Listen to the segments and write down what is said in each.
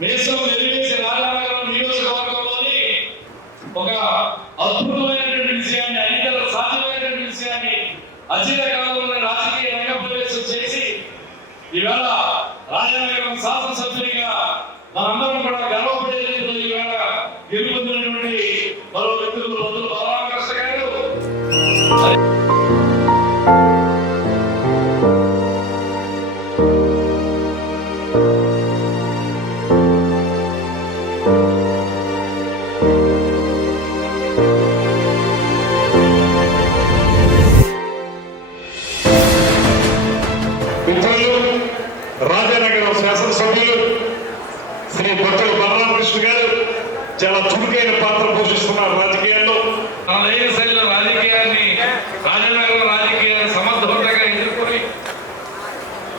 మేసం ఎదివేసి రాజానగరం నియోజకవర్గంలోని ఒక అద్భుతమైనటువంటి విషయాన్ని అనేక సాధ్యమైనటువంటి విషయాన్ని అచిత కాలంలో రాజకీయ రంగ ప్రవేశం చేసి ఈవేళ రాజానగరం శాసనసభ్యునిగా మనందరం కూడా గర్వపడే ఈవేళ గెలుపొందినటువంటి మరో వ్యక్తులు thank you రాజానగరం శాసనసభ్యులు శ్రీ బొత్తుల బలరామకృష్ణ గారు చాలా చురుకైన పాత్ర పోషిస్తున్నారు రాజకీయాల్లో. తనదైన శైలిలో రాజకీయాన్ని రాజానగరం రాజకీయాన్ని సమర్థవంతంగా ఎదుర్కొని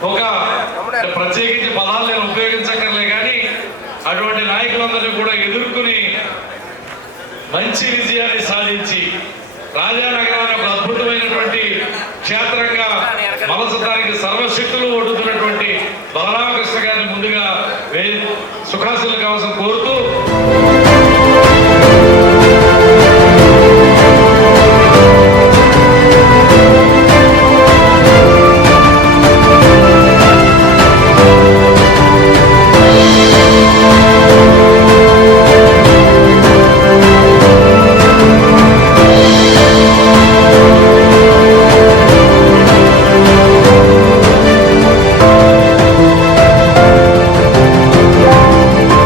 ఒక ప్రత్యేకించి పదాలు నేను ఉపయోగించక్కర్లే కానీ అటువంటి నాయకులందరినీ కూడా ఎదుర్కొని మంచి విజయాన్ని సాధించి రాజా క్షేత్రంగా మలసతానికి సర్వశక్తులు ఒడుతున్నటువంటి బలరామకృష్ణ గారిని ముందుగా సుఖాసులు సుఖాసుల కోరుతూ